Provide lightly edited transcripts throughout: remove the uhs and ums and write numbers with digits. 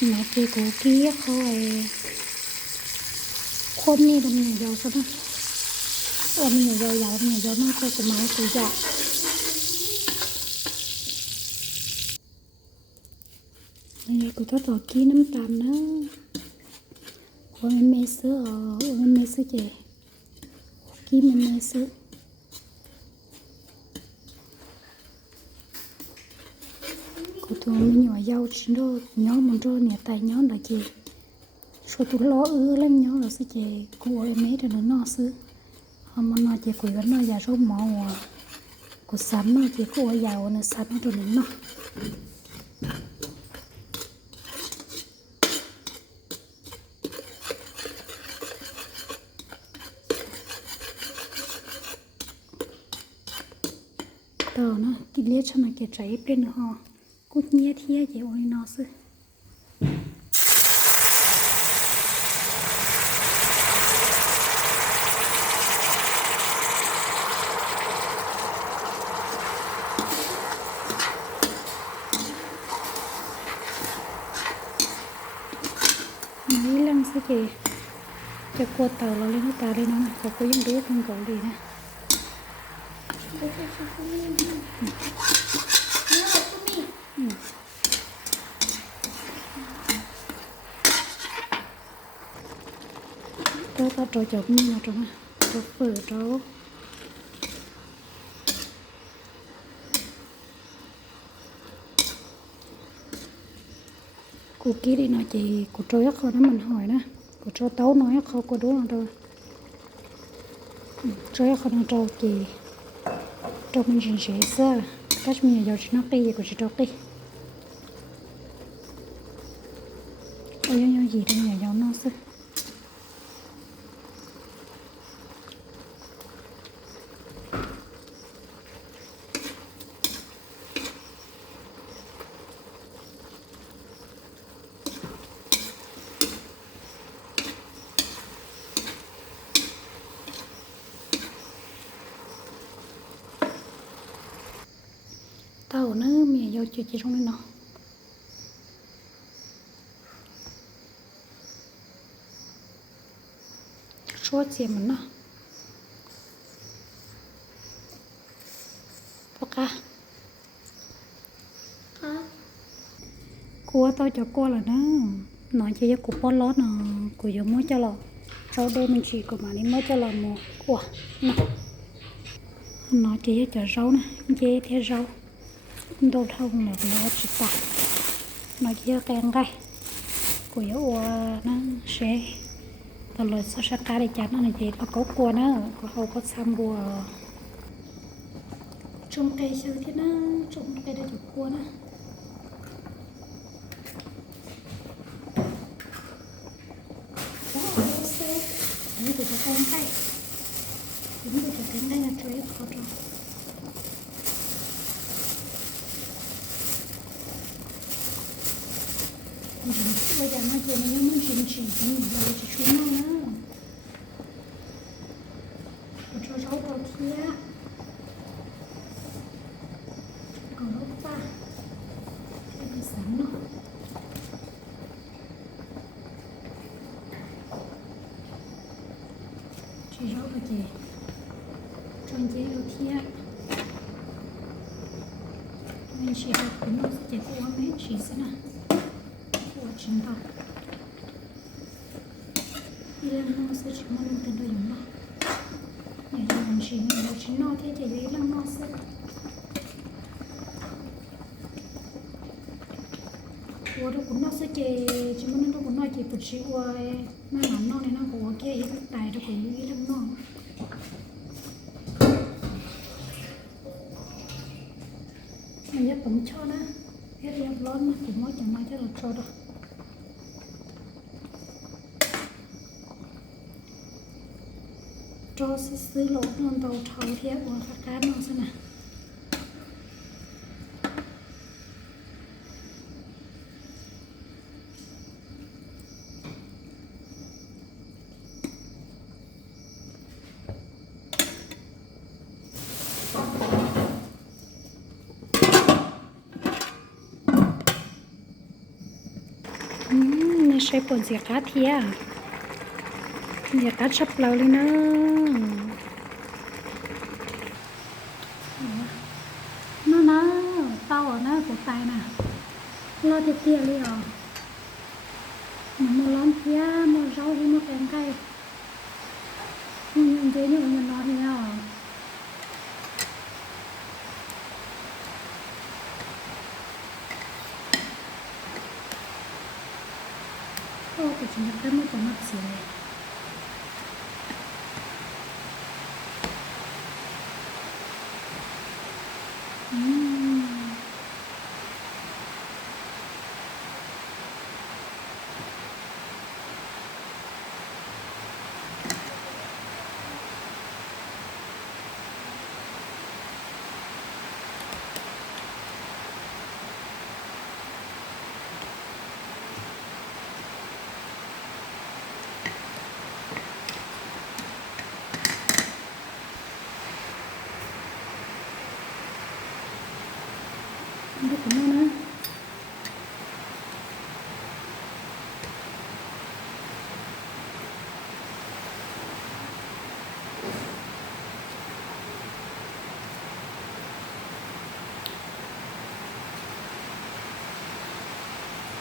nó chỉ cố kia thôi khôn đi đâm nhiều dầu sao đó nhiều dầu nó cho của máy của dạ này của tôi tỏ kia nấm tàn nữa của em mê sữa chị kia mình mê sữa của tôi mình nhỏ dầu chín đô nhỏ một đô nè tay nhỏ là chị số tôi lo lắm nhỏ là sẽ chị của em mấy rồi nó sữa mà nó chị quỷ nó già rau mỏ của sắn nó chị của giàu nó sắn rồi nó tờ nó cái liệt cho mày cái trái bên họ cút nhẹ thia chị ơi nó sư mấy lần sư chị cho cô tàu là lên nó tàu đây nó có cô những đứa không có gì nè tôi có trò chọc như nào trong trò phở trò cô kia đi nói chị cô trôi ác khó nó mình hỏi nè cô trôi tấu nói ác khó cô đúng không đâu trôi ác khó nó trôi chị trôi mình chỉ sẽ xa cách mình giờ chỉ nó kia của chị trôi kia ôi nhau gì trong nhà giàu nó xưa tao nữa mẹ giàu chị trong đây nó số tiền mình nó ok cô tao cho cô là nó nói cho cô bỏ lót nó cô giống mới cho là sau đây mình chỉ có mà đi mới cho là một quả nó chỉ cho rau nè dê theo rau đâu thông là nó chỉ tạt nó chỉ cái ăn gai cô yếu nó sẽ tao lời sao sao cá để chán nó là gì nó có cua nữa có hầu có xăm bùa trong cây sơ thế nó trong cây đây chụp cua nữa ini kita tangkai ini kita tangkai yang cuy kotor bây giờ nó chỉ nó muốn chỉnh thì giờ chỉ chúng nó nữa cho cháu vào kia còn lúc ta cái sẵn nó chỉ rau cái gì tròn dễ đầu kia mình chỉ học cũng nó sẽ có mấy chỉ thế nào của chính tao đi làm nó sẽ chỉ mong tiền đồ dùng nó nhà mình chỉ mình chỉ nó thế thì lấy làm nó sẽ của đó cũng nó sẽ chỉ mong nó cũng nói chỉ bút chữ hoài mà làm nó này nó của kia ít tài đó cũng nghĩ làm nó mình nhớ tổng cho nó hết đi ăn lon cũng nói chẳng nói cho là cho đâu cho xứ lỗ non tàu thầu thiệt của các cá nó xem nào Này sẽ bồn dìa cá thịa. Dìa cá chắp lâu lên đó. Nó tao ở nó của tay nè. Lo tiệt tiệt đi à. Mà mua lon thịa, mua rau đi mua kèm cây. Nhưng thế nhưng mà nó thì à. Cái chuyện đó mới có mặt gì này. Không biết của nó nữa.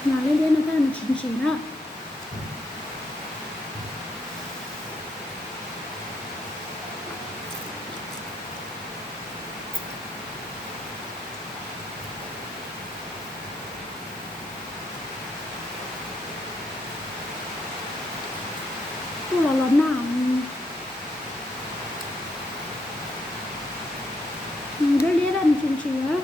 Nào lên đến nó cái mình chín đó. Tôi là lần nào lên đến là mình chín á.